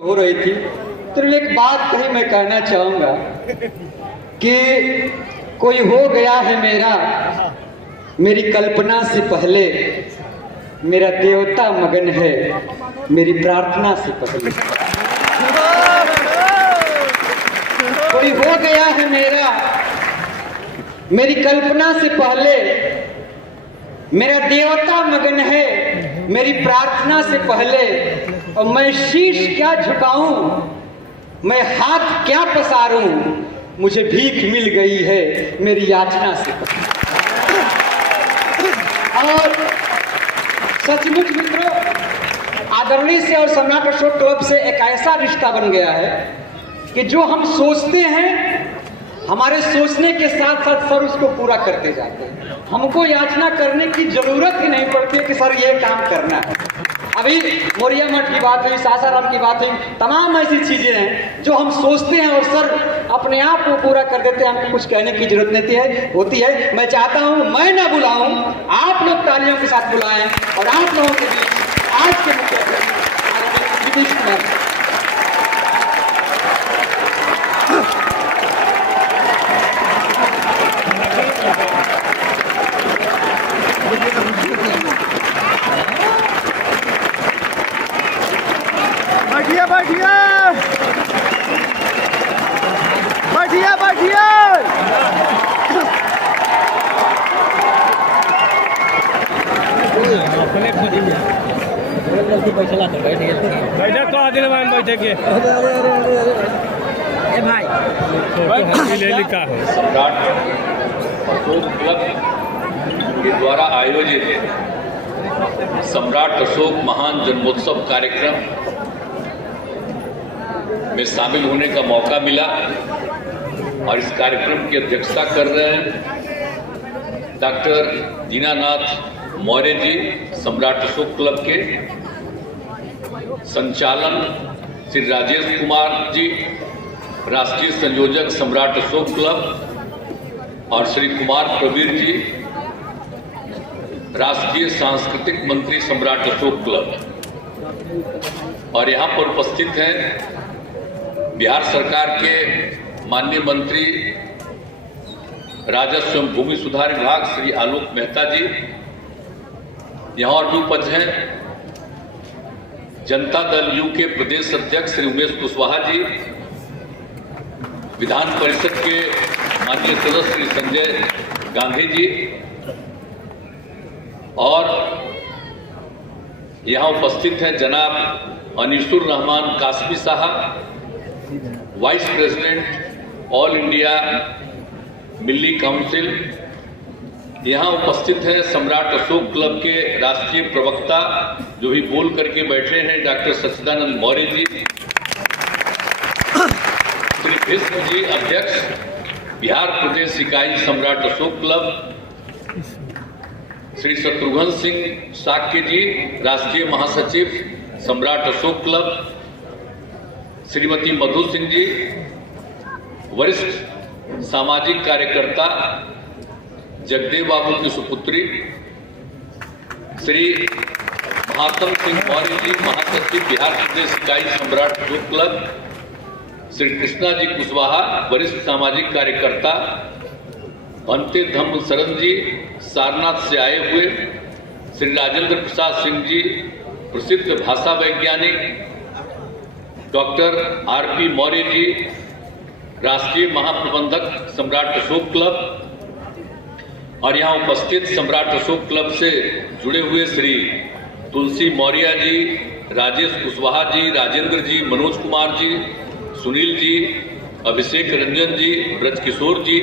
हो रही थी तो एक बात कही मैं कहना चाहूंगा कि कोई हो गया है मेरा, मेरी कल्पना से पहले मेरा देवता मगन है, मेरी प्रार्थना से पहले। कोई हो गया है मेरा, मेरी कल्पना से पहले मेरा देवता मगन है, मेरी प्रार्थना से पहले। और मैं शीश क्या झुकाऊं, मैं हाथ क्या पसारूं, मुझे भीख मिल गई है मेरी याचना से पहले। और सचमुच मित्रों, आदरणीय से और सम्राट अशोक क्लब से एक ऐसा रिश्ता बन गया है कि जो हम सोचते हैं हमारे सोचने के साथ साथ सर उसको पूरा करते जाते हैं। हमको याचना करने की जरूरत ही नहीं पड़ती है कि सर ये काम करना है। अभी मोरिया मठ की बात हुई, सासाराम की बात हुई, तमाम ऐसी चीजें हैं जो हम सोचते हैं और सर अपने आप को पूरा कर देते हैं। हमको कुछ कहने की जरूरत नहीं होती है। मैं चाहता हूं मैं ना बुलाऊं, आप लोग तालियों के साथ बुलाएं और आप लोगों के बीच आज के मुख्य नीतीश कुमार। बैठिए बैठिए बैठिए बैठिए। बैठक कहा दिन में बैठक के भाई ले लिखा है। सम्राट अशोक क्लब के द्वारा आयोजित सम्राट अशोक महान जन्मोत्सव कार्यक्रम में शामिल होने का मौका मिला और इस कार्यक्रम की अध्यक्षता कर रहे हैं डॉक्टर दीनानाथ मौर्य जी, सम्राट अशोक क्लब के संचालन श्री राजेश कुमार जी, राष्ट्रीय संयोजक सम्राट अशोक क्लब, और श्री कुमार प्रवीर जी, राष्ट्रीय सांस्कृतिक मंत्री सम्राट अशोक क्लब। और यहाँ पर उपस्थित हैं बिहार सरकार के माननीय मंत्री राजस्व एवं भूमि सुधार विभाग श्री आलोक मेहता जी। यहाँ और भी उपस्थित हैं जनता दल यू के प्रदेश अध्यक्ष श्री उमेश कुशवाहा जी, विधान परिषद के माननीय सदस्य श्री संजय गांधी जी, और यहाँ उपस्थित हैं जनाब अनीसुर रहमान कासमी साहब, वाइस प्रेसिडेंट ऑल इंडिया मिल्ली काउंसिल। यहाँ उपस्थित हैं सम्राट अशोक क्लब के राष्ट्रीय प्रवक्ता जो भी बोल करके बैठे हैं डॉक्टर सच्चिदानंद मौर्य जी, श्री भीष्म जी अध्यक्ष बिहार प्रदेश इकाई सम्राट अशोक क्लब, श्री शत्रुघ्न सिंह साक्य जी, राष्ट्रीय महासचिव सम्राट अशोक क्लब, श्रीमती मधु सिंह जी, वरिष्ठ सामाजिक कार्यकर्ता जगदेव बाबू की सुपुत्री, श्री महात्म सिंह मौर्य जी, महासचिव बिहार प्रदेश इकाई सम्राट अशोक क्लब, श्री कृष्णा जी कुशवाहा, वरिष्ठ सामाजिक कार्यकर्ता, भंते धम्म शरण जी, सारनाथ से आए हुए, श्री राजेंद्र प्रसाद सिंह जी, प्रसिद्ध भाषा वैज्ञानिक, डॉक्टर आरपी मौर्य जी, राष्ट्रीय महाप्रबंधक सम्राट अशोक क्लब, और यहाँ उपस्थित सम्राट अशोक क्लब से जुड़े हुए श्री तुलसी मौर्य जी, राजेश कुशवाहा जी, राजेंद्र जी, मनोज कुमार जी, सुनील जी, अभिषेक रंजन जी, ब्रजकिशोर जी,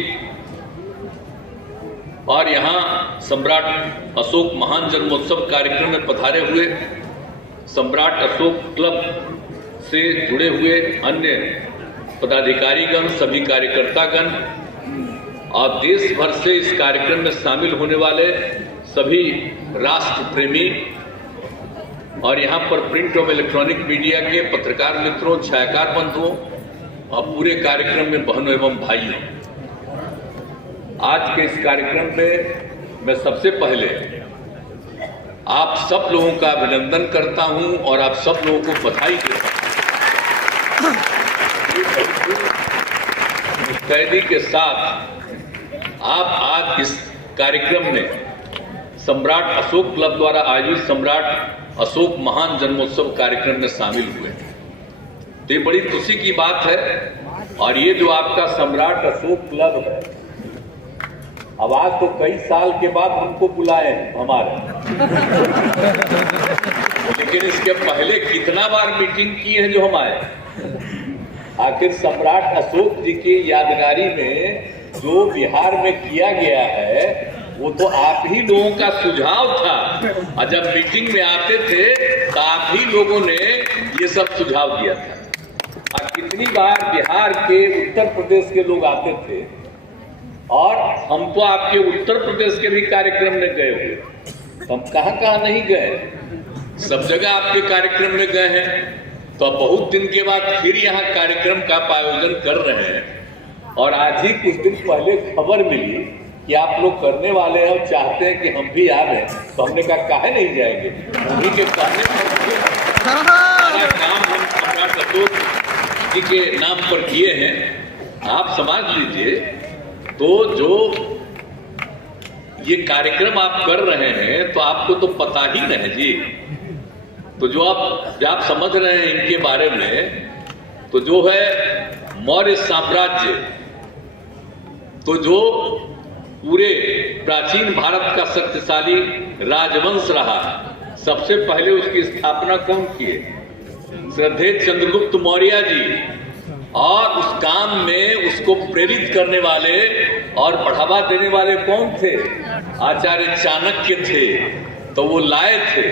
और यहाँ सम्राट अशोक महान जन्मोत्सव कार्यक्रम में पधारे हुए सम्राट अशोक क्लब से जुड़े हुए अन्य पदाधिकारीगण, सभी कार्यकर्तागण और देश भर से इस कार्यक्रम में शामिल होने वाले सभी राष्ट्र प्रेमी, और यहाँ पर प्रिंट और इलेक्ट्रॉनिक मीडिया के पत्रकार मित्रों, छायाकार बंधुओं और पूरे कार्यक्रम में बहनों एवं भाइयों, आज के इस कार्यक्रम में मैं सबसे पहले आप सब लोगों का अभिनंदन करता हूं और आप सब लोगों को बधाई देता हूं। मुस्तैदी के साथ आप आज इस कार्यक्रम में सम्राट अशोक क्लब द्वारा आयोजित सम्राट अशोक महान जन्मोत्सव कार्यक्रम में शामिल हुए। तो ये बड़ी खुशी की बात है। और ये जो आपका सम्राट अशोक क्लब है, अब आज तो कई साल के बाद हमको बुलाए हमारे, लेकिन इसके पहले कितना बार मीटिंग की है जो हम आए। आखिर सम्राट अशोक जी की यादगारी में जो बिहार में किया गया है वो तो आप ही लोगों का सुझाव था, और जब मीटिंग में आते थे तो आप ही लोगों ने ये सब सुझाव दिया था। और कितनी बार बिहार के उत्तर प्रदेश के लोग आते थे, और हम तो आपके उत्तर प्रदेश के भी कार्यक्रम में गए हुए, तो हम कहाँ कहाँ नहीं गए, सब जगह आपके कार्यक्रम में गए हैं। तो अब बहुत दिन के बाद फिर यहाँ कार्यक्रम का आयोजन कर रहे हैं। और आज ही कुछ दिन पहले खबर मिली कि आप लोग करने वाले हैं और चाहते हैं कि हम भी आ रहे हैं। तो हमने कहा काहे नहीं जाएंगे, उन्हीं के कहने पर काम हम सम्राट अशोक जी के नाम पर किए हैं। आप समझ लीजिए, तो जो ये कार्यक्रम आप कर रहे हैं तो आपको तो पता ही नहीं जी। तो जो आप समझ रहे हैं इनके बारे में, तो जो है मौर्य साम्राज्य, तो जो पूरे प्राचीन भारत का शक्तिशाली राजवंश रहा, सबसे पहले उसकी स्थापना कौन किए? श्रद्धेय चंद्रगुप्त मौर्य जी। और उस काम में उसको प्रेरित करने वाले और बढ़ावा देने वाले कौन थे? आचार्य चाणक्य थे। तो वो लाए थे,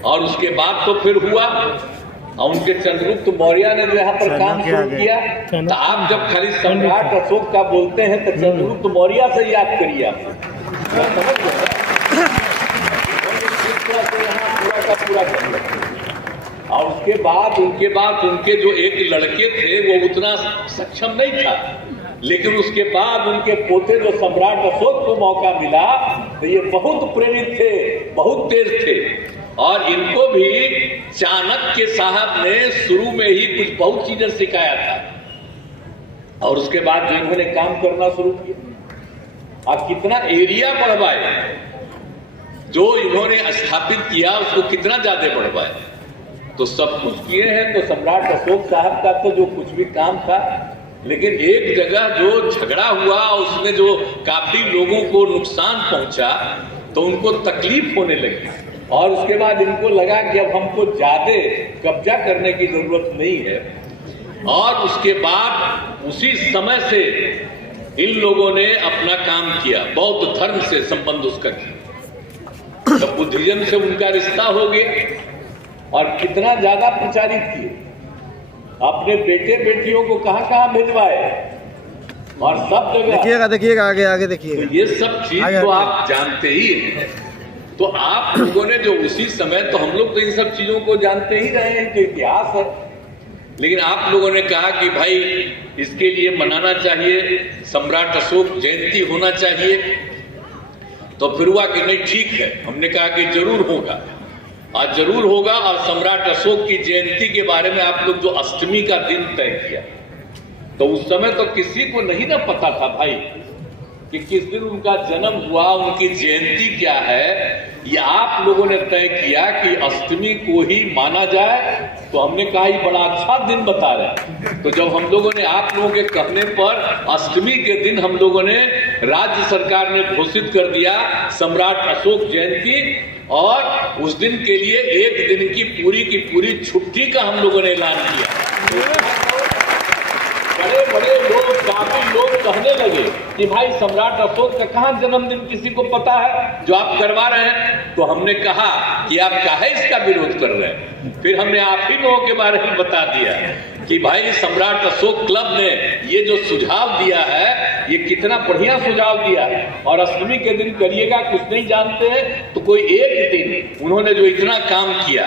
और उसके बाद तो फिर हुआ, और उनके चंद्रगुप्त मौर्य ने जो यहाँ पर काम शुरू किया। तो आप जब खाली सम्राट अशोक का बोलते हैं तो चंद्रगुप्त मौर्य से याद करिए आप। और उसके बाद उनके जो एक लड़के थे वो उतना सक्षम नहीं था, लेकिन उसके बाद उनके पोते जो सम्राट अशोक को मौका मिला तो ये बहुत प्रेरित थे, बहुत तेज थे। और इनको भी चाणक्य साहब ने शुरू में ही कुछ बहुत चीजें सिखाया था, और उसके बाद जो इन्होंने काम करना शुरू किया और कितना एरिया बढ़वाए, जो इन्होंने स्थापित किया उसको कितना ज्यादा बढ़वाए, तो सब कुछ किए हैं। तो सम्राट अशोक साहब का तो जो कुछ भी काम था, लेकिन एक जगह जो झगड़ा हुआ उसमें जो काफी लोगों को नुकसान पहुंचा, तो उनको तकलीफ होने लगी। और उसके बाद इनको लगा कि अब हमको ज्यादा कब्जा करने की जरूरत नहीं है। और उसके बाद उसी समय से इन लोगों ने अपना काम किया, बौद्ध धर्म से संबंध उसका किया। तो बुद्धिज्म से उनका रिश्ता हो गया, और कितना ज्यादा प्रचारित किए, अपने बेटे बेटियों को कहां कहां भिजवाए, और सब जगह देखिएगा आगे देखिए। तो ये सब चीज तो आप जानते ही हैं। तो आप लोगों ने जो उसी समय, तो हम लोग तो इन सब चीजों को जानते ही रहे हैं, जो इतिहास है, लेकिन आप लोगों ने कहा कि भाई इसके लिए मनाना चाहिए, सम्राट अशोक जयंती होना चाहिए। तो फिर हुआ कि नहीं ठीक है, हमने कहा कि जरूर होगा, आज जरूर होगा। और सम्राट अशोक की जयंती के बारे में आप लोग जो अष्टमी का दिन तय किया, तो उस समय तो किसी को नहीं ना पता था भाई कि किस दिन उनका जन्म हुआ, उनकी जयंती क्या है। ये आप लोगों ने तय किया कि अष्टमी को ही माना जाए। तो हमने कहा ये बड़ा अच्छा दिन बता रहे हैं। तो जब हम लोगों ने आप लोगों के कहने पर अष्टमी के दिन हम लोगों ने, राज्य सरकार ने घोषित कर दिया सम्राट अशोक जयंती, और उस दिन के लिए एक दिन की पूरी छुट्टी का हम लोगों ने ऐलान किया। बड़े बड़े लोग, काफी लोग कहने लगे कि भाई सम्राट अशोक का कहाँ जन्मदिन किसी को पता है जो आप करवा रहे हैं। तो हमने कहा कि आप काहे इसका विरोध कर रहे हैं। फिर हमने आप ही लोगों के बारे में बता दिया कि भाई सम्राट अशोक क्लब ने ये जो सुझाव दिया है, ये कितना बढ़िया सुझाव दिया है, और अष्टमी के दिन करिएगा, कुछ नहीं जानते हैं तो कोई एक दिन उन्होंने जो इतना काम किया,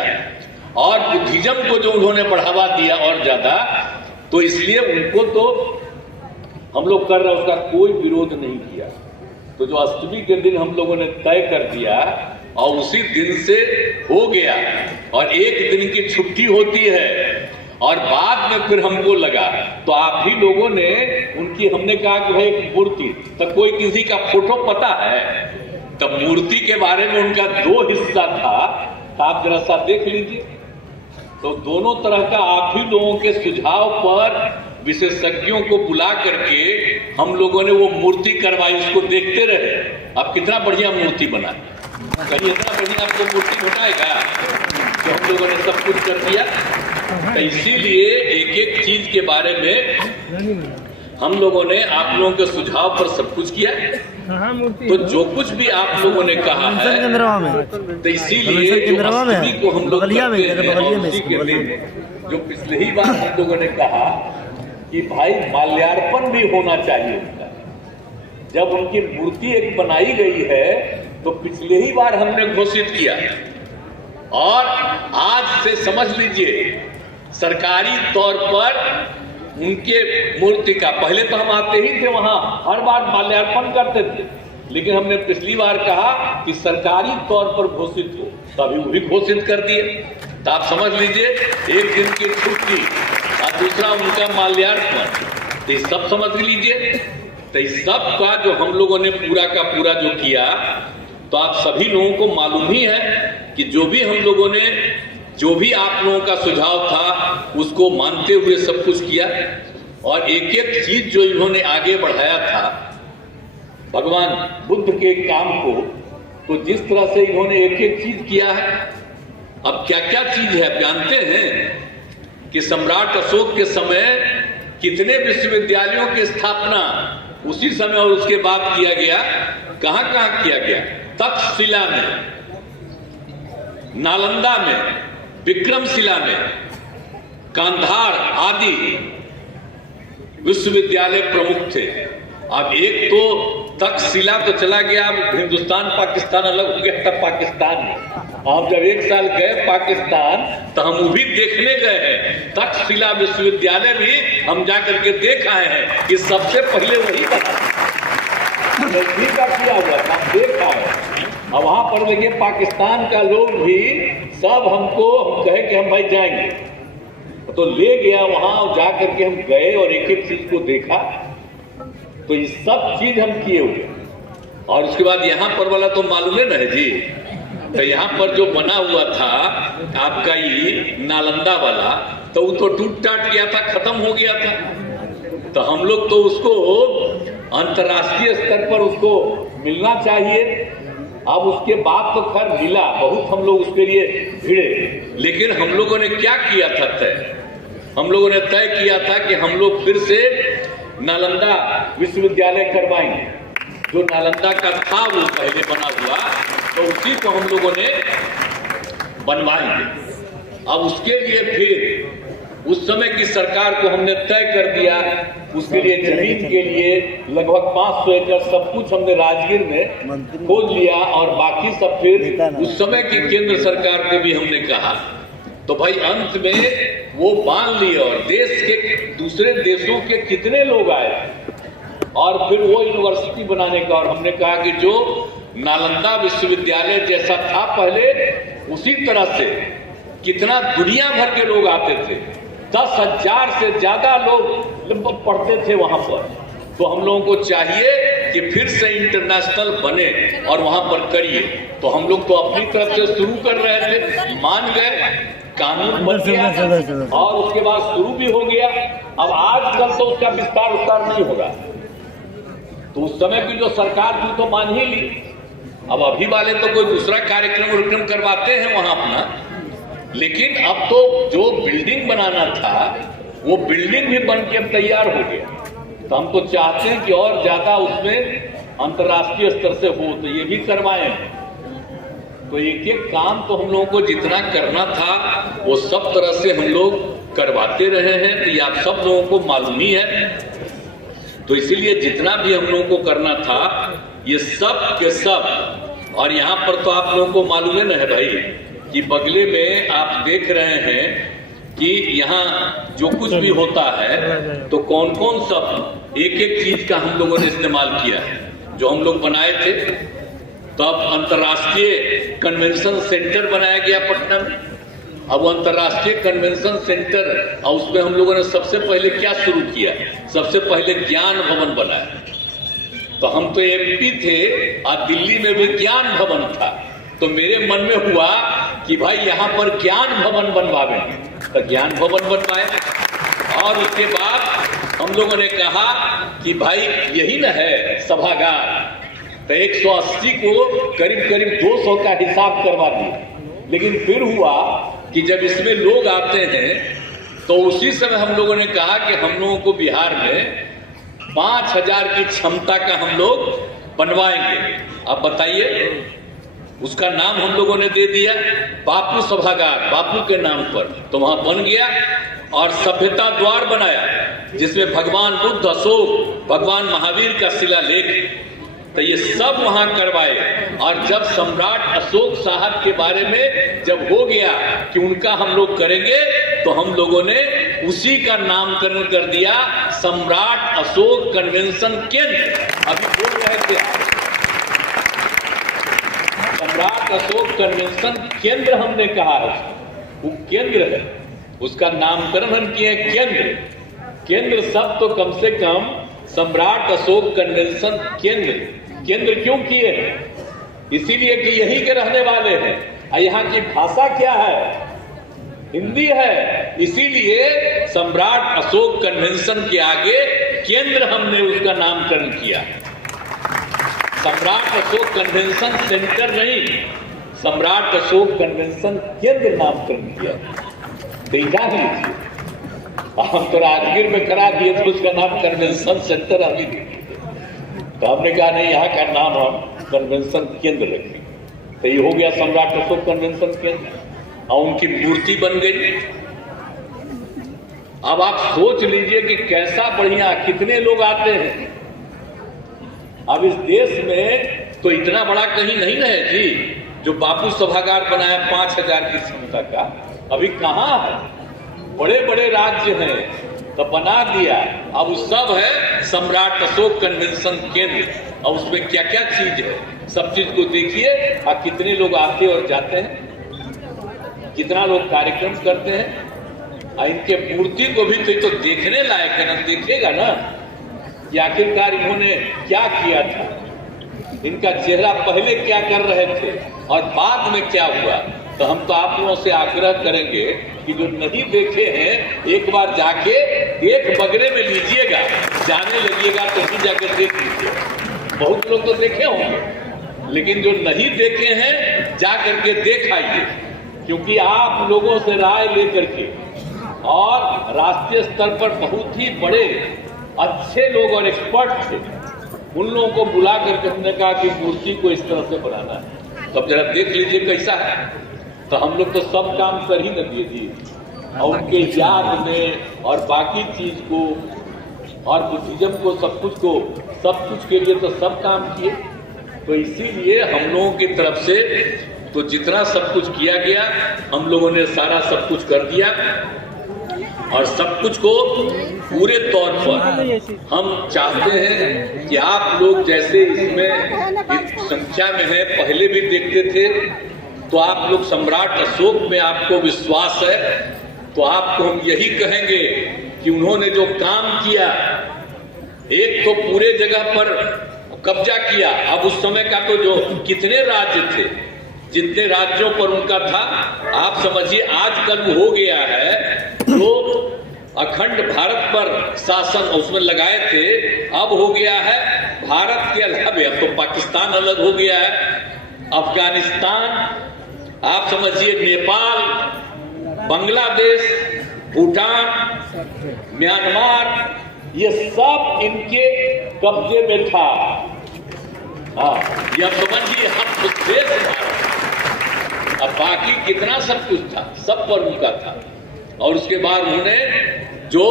और बुद्धिज्म को जो उन्होंने बढ़ावा दिया और ज्यादा, तो इसलिए उनको तो हम लोग कर रहे हैं, उसका कोई विरोध नहीं किया। तो जो अष्टमी के दिन हम लोगों ने तय कर दिया, और उसी दिन से हो गया, और एक दिन की छुट्टी होती है, और बाद में फिर हमको लगा तो आप ही लोगों ने उनकी, हमने कहा कि भाई एक मूर्ति, तो कोई किसी का फोटो पता है? तो मूर्ति के बारे में उनका 2 हिस्सा था, आप जरा सा देख लीजिए। तो दोनों तरह का आप ही लोगों के सुझाव पर विशेषज्ञों को बुला करके हम लोगों ने वो मूर्ति करवाई, उसको देखते रहे। अब कितना बढ़िया मूर्ति बना, कहीं इतना बढ़िया आपको मूर्ति घटाएगा जो हम लोगों ने सब कुछ कर दिया। तो इसीलिए एक एक चीज के बारे में हम लोगों ने आप लोगों के सुझाव पर सब कुछ किया। तो जो कुछ भी आप लोगों ने कहा है, तो इसीलिए जो अष्टमी को हम लोग करते हैं, और उसी के लिए जो पिछले ही बार हम लोगों ने कहा कि भाई माल्यार्पण भी होना चाहिए उनका। जब उनकी मूर्ति एक बनाई गई है तो पिछले ही बार हमने घोषित किया, और आज से समझ लीजिए सरकारी तौर पर उनके मूर्ति का, पहले तो हम आते ही थे वहां, हर बार माल्यार्पण करते थे, लेकिन हमने पिछली बार कहा कि सरकारी तौर पर घोषित हो, तभी वो भी घोषित कर दिए। तो आप समझ लीजिए 1 दिन की छुट्टी और दूसरा उनका माल्यार्पण, तो सब समझ लीजिए। तो इस सब का जो हम लोगों ने पूरा का पूरा जो किया, तो आप सभी लोगों को मालूम ही है कि जो भी हम लोगों ने, जो भी आप लोगों का सुझाव था उसको मानते हुए सब कुछ किया। और एक एक चीज जो इन्होंने आगे बढ़ाया था भगवान बुद्ध के काम को, तो जिस तरह से इन्होंने एक एक चीज किया है, अब क्या क्या चीज है आप जानते हैं कि सम्राट अशोक के समय कितने विश्वविद्यालयों की स्थापना उसी समय और उसके बाद किया गया। कहां कहां किया गया? तक्षशिला में, नालंदा में, विक्रमशिला में, कांधार आदि विश्वविद्यालय प्रमुख थे। अब एक तो तक्षशिला तो चला गया, अब हिंदुस्तान पाकिस्तान अलग हो गया था पाकिस्तान में। आप जब 1 साल गए पाकिस्तान तो हम वो भी देखने गए हैं। तक्षशिला विश्वविद्यालय भी हम जाकर के देख आए हैं कि सबसे पहले वही बना का किया हुआ था, देखा है। अब वहां पर देखिए पाकिस्तान का लोग भी सब हमको, हम कहे कि हम भाई जाएंगे, तो ले गया वहां, जा करके हम गए और एक एक चीज को देखा। तो ये सब चीज हम किए हुए। और उसके बाद यहाँ पर वाला तो मालूम है ना जी, तो यहाँ पर जो बना हुआ था आपका ये नालंदा वाला, तो वो तो टूट टाट गया था, खत्म हो गया था। तो हम लोग तो उसको अंतर्राष्ट्रीय स्तर पर उसको मिलना चाहिए। अब उसके बाद तो खैर मिला, बहुत हम लोग उसके लिए भिड़े, लेकिन हम लोगों ने क्या किया था तय? हम लोगों ने तय किया था कि हम लोग फिर से नालंदा विश्वविद्यालय करवाएंगे। जो नालंदा का था वो पहले बना हुआ, तो उसी को हम लोगों ने बनवाएंगे। अब उसके लिए फिर उस समय की सरकार को हमने तय कर दिया, उसके लिए जमीन के लिए लगभग 500 एकड़ सब कुछ हमने राजगीर में खोद लिया, और बाकी सब फिर उस समय की केंद्र सरकार को भी हमने कहा। तो भाई अंत में वो बांध लिए, और देश के दूसरे देशों के कितने लोग आए, और फिर वो यूनिवर्सिटी बनाने का। और हमने कहा कि जो नालंदा विश्वविद्यालय जैसा था पहले, उसी तरह से कितना दुनिया भर के लोग आते थे, 10,000 से ज्यादा लोग पढ़ते थे वहां पर। तो हम लोगों को चाहिए कि फिर से इंटरनेशनल बने और वहां पर करिए। तो हम लोग तो अपनी तरफ से शुरू कर रहे थे, मान गए, कानून बन गया और उसके बाद शुरू भी हो गया। अब आजकल तो उसका विस्तार नहीं होगा। तो उस समय की जो सरकार थी तो मान ही ली। अब अभी वाले तो कोई दूसरा कार्यक्रम करवाते हैं वहां अपना, लेकिन अब तो जो बिल्डिंग बनाना था वो बिल्डिंग भी बन के अब तैयार हो गया। तो हम तो चाहते हैं कि और ज्यादा उसमें अंतर्राष्ट्रीय स्तर से हो, तो ये भी करवाएं। तो एक एक काम तो हम लोगों को जितना करना था वो सब तरह से हम लोग करवाते रहे हैं। तो ये आप सब लोगों को मालूम ही है। तो इसीलिए जितना भी हम लोगों को करना था ये सब के सब। और यहाँ पर तो आप लोगों को मालूम है ना है भाई कि बगले में आप देख रहे हैं कि यहाँ जो कुछ भी होता है तो कौन कौन सब एक एक चीज का हम लोगों ने इस्तेमाल किया है। जो हम लोग बनाए थे, तब अंतर्राष्ट्रीय कन्वेंशन सेंटर बनाया गया पटना में, अब अंतर्राष्ट्रीय कन्वेंशन सेंटर, और उसमें हम लोगों ने सबसे पहले क्या शुरू किया, सबसे पहले ज्ञान भवन बनाया। तो हम तो एमपी थे और दिल्ली में भी ज्ञान भवन था, तो मेरे मन में हुआ कि भाई यहाँ पर ज्ञान भवन बनवाएंगे, तो ज्ञान भवन बनवाए। और उसके बाद हम लोगों ने कहा कि भाई यही न है सभागार, तो 180 को करीब करीब 200 का हिसाब करवा दिया। लेकिन फिर हुआ कि जब इसमें लोग आते हैं तो उसी समय हम लोगों ने कहा कि हम लोगों को बिहार में 5000 की क्षमता का हम लोग बनवाएंगे। अब बताइए, उसका नाम हम लोगों ने दे दिया बापू सभागार, बापू के नाम पर। तो वहां बन गया और सभ्यता द्वार बनाया, जिसमें भगवान बुद्ध, अशोक, भगवान महावीर का शिलालेख, तो ये सब वहां करवाए। और जब सम्राट अशोक साहब के बारे में जब हो गया कि उनका हम लोग करेंगे, तो हम लोगों ने उसी का नामकरण कर दिया सम्राट अशोक कन्वेंशन केंद्र। अभी बोल रहे थे सम्राट अशोक कन्वेंशन केंद्र हमने कहा है, वो केंद्र है, उसका नामकरण हम किए केंद्र। केंद्र सब तो कम से कम सम्राट अशोक कन्वेंशन केंद्र। केंद्र क्यों किए हैं? इसीलिए कि यही के रहने वाले हैं, और यहाँ की भाषा क्या है? हिंदी है। इसीलिए सम्राट अशोक कन्वेंशन के आगे केंद्र हमने उसका नामकरण किया। सम्राट अशोक कन्वेंशन सेंटर नहीं, सम्राट अशोक कन्वेंशन केंद्र नामकरण किया। देखा लीजिए, हम तो राजगीर में करा दिए थे, उसका नाम कन्वेंशन सेंटर अभी दे दिए। तो हमने कहा नहीं, यहाँ का नाम हम कन्वेंशन केंद्र रखेंगे। तो ये हो गया सम्राट अशोक कन्वेंशन केंद्र, और उनकी मूर्ति बन गई। अब आप सोच लीजिए कि कैसा बढ़िया, कितने लोग आते हैं। अब इस देश में तो इतना बड़ा कहीं नहीं रहे जी, जो बापू सभागार बनाया 5000 की क्षमता का, अभी कहाँ है? बड़े बड़े राज्य हैं, तो बना दिया। अब वो सब है सम्राट अशोक कन्वेंशन केंद्र, और उसमें क्या क्या चीज है, सब चीज को देखिए। और कितने लोग आते और जाते हैं, कितना लोग कार्यक्रम करते हैं। और इनके मूर्ति को भी तो देखने लायक है ना, देखेगा ना कि आखिरकार इन्होंने क्या किया था, इनका चेहरा पहले क्या कर रहे थे और बाद में क्या हुआ। तो हम तो आप लोगों से आग्रह करेंगे कि जो नहीं देखे हैं, एक बार जाके देख बगले में लीजिएगा, जाने लगिएगा तो ही जाकर देख लीजिए। बहुत लोग तो देखे होंगे, लेकिन जो नहीं देखे हैं जा करके देख आइए, क्योंकि आप लोगों से राय लेकर के और राष्ट्रीय स्तर पर बहुत ही बड़े अच्छे लोग और एक्सपर्ट थे, उन लोगों को बुला करके हमने कहा कि मूर्ति को इस तरह से बनाना है। तो जरा देख लीजिए कैसा है। तो हम लोग तो सब काम कर ही न दिए जी, और उनके याद में और बाकी चीज को और बुद्धिज्म को, सब कुछ के लिए तो सब काम किए। तो इसीलिए हम लोगों की तरफ से तो जितना सब कुछ किया गया, हम लोगों ने सारा सब कुछ कर दिया। और सब कुछ को पूरे तौर पर हम चाहते हैं कि आप लोग जैसे इसमें संख्या में है, पहले भी देखते थे, तो आप लोग सम्राट अशोक में आपको विश्वास है, तो आपको हम यही कहेंगे कि उन्होंने जो काम किया, एक तो पूरे जगह पर कब्जा किया। अब उस समय का तो जो कितने राज्य थे, जितने राज्यों पर उनका था, आप समझिए आजकल हो गया है, तो अखंड भारत पर शासन उसमें लगाए थे, अब हो गया है भारत के अलावा, अब तो पाकिस्तान अलग हो गया है, अफगानिस्तान, आप समझिए नेपाल, बांग्लादेश, भूटान, म्यांमार, ये सब इनके कब्जे में था। ये आप समझिए, हम उस देश में, अब बाकी कितना सब कुछ था, सब पर उनका था। और उसके बाद उन्होंने जो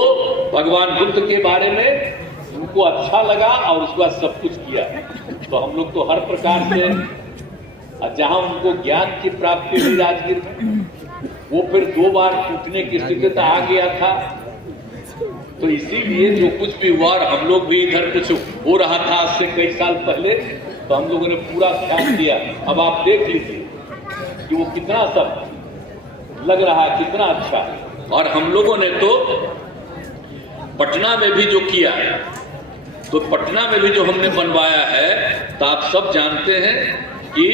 भगवान बुद्ध के बारे में उनको अच्छा लगा और उसके बाद सब कुछ किया। तो हम लोग तो हर प्रकार से, जहां उनको ज्ञान की प्राप्ति हुई राजगीर में, वो फिर 2 बार टूटने की स्थिति तक आ गया था। तो इसीलिए जो कुछ भी हुआ, और हम लोग भी इधर कुछ हो रहा था आज से कई साल पहले, तो हम लोगों ने पूरा ध्यान दिया। अब आप देख लीजिए कि वो कितना सब लग रहा है कितना अच्छा। और हम लोगों ने तो पटना में भी जो किया, तो पटना में भी जो हमने बनवाया है, तो आप सब जानते हैं कि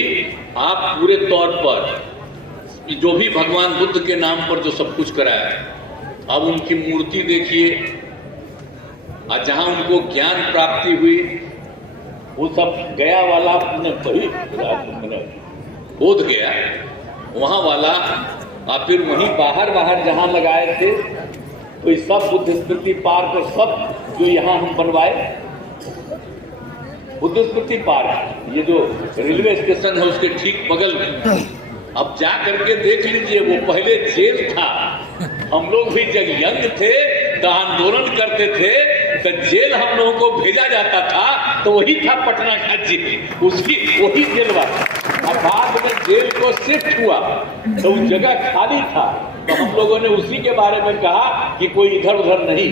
आप पूरे तौर पर जो भी भगवान बुद्ध के नाम पर जो सब कुछ कराया, अब उनकी मूर्ति देखिए, और जहां उनको ज्ञान प्राप्ति हुई वो सब गया वाला बोध गया वहां वाला, और फिर वहीं बाहर जहां लगाए थे, तो ये सब बुद्ध स्मृति पार्क और सब जो यहाँ हम बनवाए, बुद्ध स्मृति पार्क, ये जो रेलवे स्टेशन है उसके ठीक बगल में, अब जा करके देख लीजिए, वो पहले जेल था। हम लोग भी जब यंग थे तो आंदोलन करते थे, तो जेल हम लोगों को भेजा जाता था, तो वही था पटना का जेल, वही जेल वाला। अब बाद में जेल को शिफ्ट हुआ तो उस जगह खाली था, तो हम लोगों ने उसी के बारे में कहा कि कोई इधर उधर नहीं,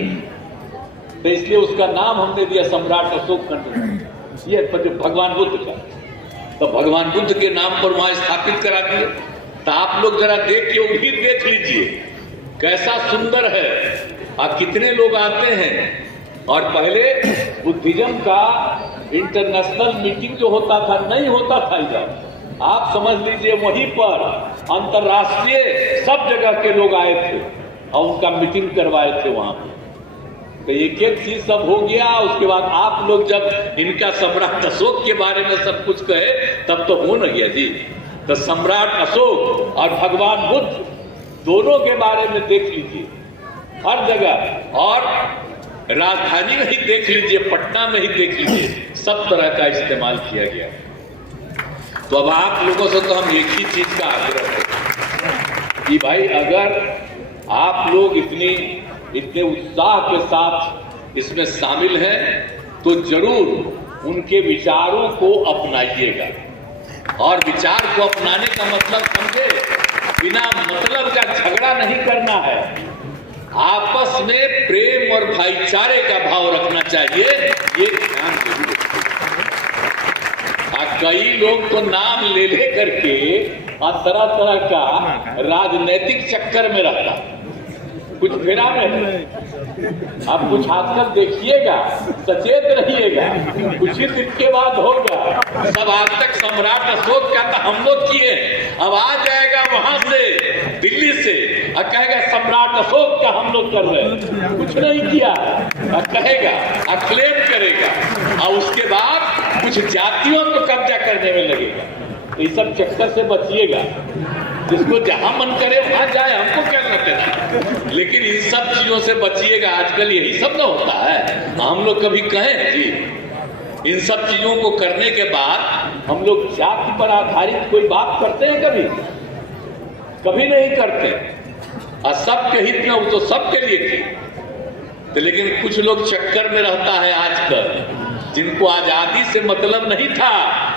तो इसलिए उसका नाम हमने दिया सम्राट अशोक खंड, ये भगवान बुद्ध का। तो भगवान बुद्ध के नाम पर वहां स्थापित करा दिए। तो आप लोग जरा देख के वो भी देख लीजिए कैसा सुंदर है, और कितने लोग आते हैं। और पहले बुद्धिज्म का इंटरनेशनल मीटिंग जो होता था, नहीं होता था इधर, आप समझ लीजिए वहीं पर अंतर्राष्ट्रीय सब जगह के लोग आए थे और उनका मीटिंग करवाए थे वहां पे। तो एक एक चीज सब हो गया। उसके बाद आप लोग जब इनका सम्राट अशोक के बारे में सब कुछ कहे, तब तो हो न गया जी। तो सम्राट अशोक और भगवान बुद्ध दोनों के बारे में देख लीजिए हर जगह, और राजधानी में ही देख लीजिए, पटना में ही देख लीजिए, सब तरह का इस्तेमाल किया गया। तो अब आप लोगों से तो हम एक ही चीज का आग्रह है कि भाई, अगर आप लोग इतने उत्साह के साथ इसमें शामिल हैं, तो जरूर उनके विचारों को अपनाइएगा। और विचार को अपनाने का मतलब समझे, बिना मतलब का झगड़ा नहीं करना है, आपस में प्रेम और भाईचारे का भाव रखना चाहिए, ये ध्यान जरूर। कई लोग तो नाम ले करके और तरह तरह का राजनीतिक चक्कर में रहता, कुछ फेरा में। अब कुछ आजकल देखिएगा, सचेत रहिएगा, कुछ ही दिन के बाद होगा। सब आज तक सम्राट अशोक का तो हम लोग किए, अब आ जाएगा वहां से दिल्ली से और कहेगा सम्राट अशोक का हम लोग कर रहे हैं, कुछ नहीं किया, और कहेगा और क्लेम करेगा, और उसके बाद कुछ जातियों को कब्जा करने में लगेगा। तो इस सब चक्कर से बचिएगा, जिसको जहां मन करे वहां जाए, हमको क्या करते ना, लेकिन इन सब चीजों से बचिएगा। आजकल यही सब ना होता है। हम लोग कभी कहें जी, इन सब चीजों को करने के बाद हम लोग जाति पर आधारित कोई बात करते हैं? कभी नहीं करते। और सबके हित में वो तो सबके लिए थी, तो लेकिन कुछ लोग चक्कर में रहता है आजकल, जिनको आजादी से मतलब नहीं था,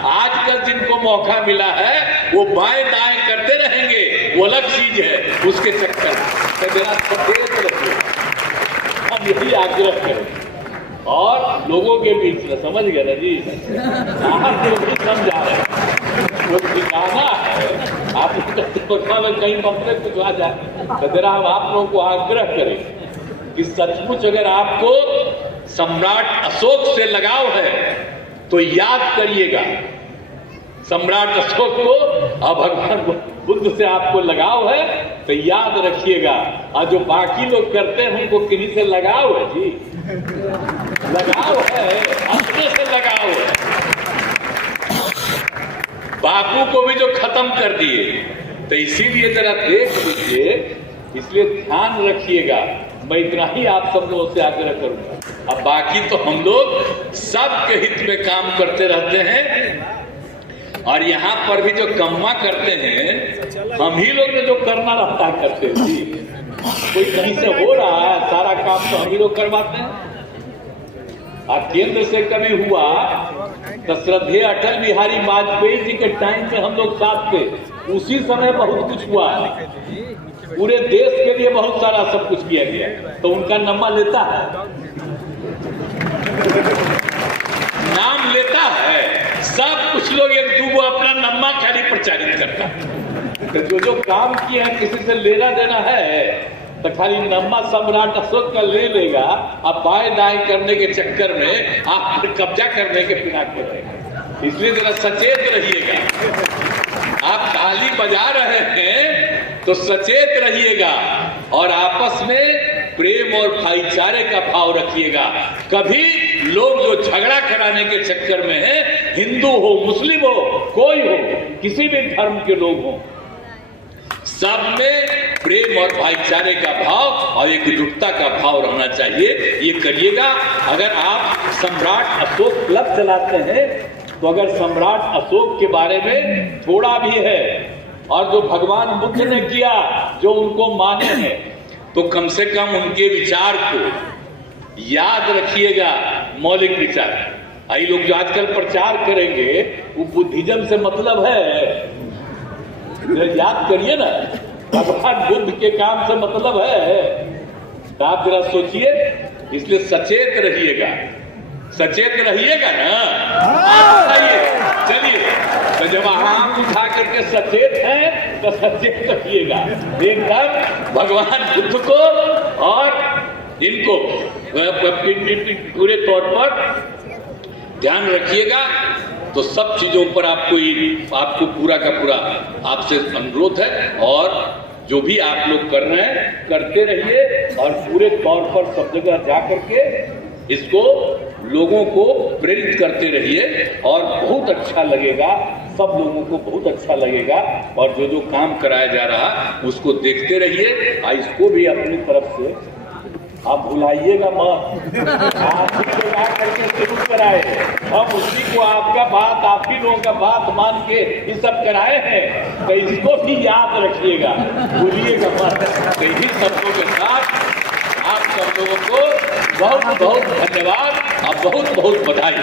आजकल जिनको मौका मिला है वो बाएं दाएं करते रहेंगे, वो अलग चीज है, उसके चक्कर में हम यही आग्रह करें। और लोगों के बीच में समझ गए ना जी, समझा रहे वो दिखाना है, आप कहीं पंपले कुछ आ जाए, तो जरा हम आप लोगों को आग्रह करें कि सचमुच अगर आपको सम्राट अशोक से लगाव है तो याद करिएगा सम्राट अशोक को, और भगवान बुद्ध से आपको लगाव है तो याद रखिएगा। और जो बाकी लोग करते हैं उनको किन्हीं से लगाव है जी, लगाव है, अपने से लगाव है। बापू को भी जो खत्म कर दिए, तो इसीलिए जरा देख लीजिए, इसलिए ध्यान रखिएगा। मैं इतना ही आप सब लोगों से आग्रह करूंगा। अब बाकी तो हम लोग सबके हित में काम करते रहते हैं, और यहाँ पर भी जो कम्मा करते हैं, हम ही लोग ने जो करना रहता है करते हैं। कोई कहीं से हो रहा है, सारा काम तो हम ही लोग करवाते हैं। और केंद्र से कभी हुआ तो श्रद्धेय अटल बिहारी वाजपेयी जी के टाइम में हम लोग साथ थे, उसी समय बहुत कुछ हुआ, पूरे देश के लिए बहुत सारा सब कुछ किया गया। तो उनका नंबर लेता है, नाम लेता है, सब कुछ लोग एक दूगो अपना नम्मा खाली प्रचारित करता है। तो जो काम किए हैं किसी से लेना देना है तो खाली नम्मा सम्राट अशोक का ले लेगा, अब बाएं दाएं करने के चक्कर में आप कब्जा करने के फिराक में रहेगा। इसलिए जरा सचेत रहिएगा। आप ताली बजा रहे हैं तो सचेत रहिएगा और आपस में प्रेम और भाईचारे का भाव रखिएगा। कभी लोग जो झगड़ा कराने के चक्कर में है, हिंदू हो मुस्लिम हो कोई हो, किसी भी धर्म के लोग हो, सब में प्रेम और भाईचारे का भाव और एकजुटता का भाव रहना चाहिए। ये करिएगा। अगर आप सम्राट अशोक क्लब चलाते हैं तो अगर सम्राट अशोक के बारे में थोड़ा भी है और जो भगवान बुद्ध ने किया जो उनको माने हैं, तो कम से कम उनके विचार को याद रखिएगा। मौलिक विचार आई लोग जो आजकल प्रचार करेंगे वो बुद्धिज्म से मतलब है, याद करिए ना, भगवान बुद्ध के काम से मतलब है। तो आप जरा सोचिए। इसलिए सचेत रहिएगा, सचेत रहिएगा ना। आप बताइए, चलिए। तो जब आप उठा करके सचेत हैं तो सचेत रहिएगा एकदम भगवान बुद्ध को और इनको पूरे तौर पर ध्यान रखिएगा। तो सब चीजों पर आपको पूरा का पूरा आपसे अनुरोध है और जो भी आप लोग कर रहे हैं करते रहिए और पूरे तौर पर सब जगह जा करके इसको लोगों को प्रेरित करते रहिए और बहुत अच्छा लगेगा। सब लोगों को बहुत अच्छा लगेगा और जो जो काम कराया जा रहा उसको देखते रहिए। इसको भी अपनी तरफ से आप भुलाइएगा मत। आप करके शुरू कराए, हम उसी को आपका बात, आप ही लोगों का बात मान के ये सब कराए हैं, तो इसको भी याद रखिएगा, भूलिएगा मत। तो इन्हीं शब्दों के साथ आप सब लोगों को बहुत बहुत धन्यवाद और बहुत बहुत बधाई।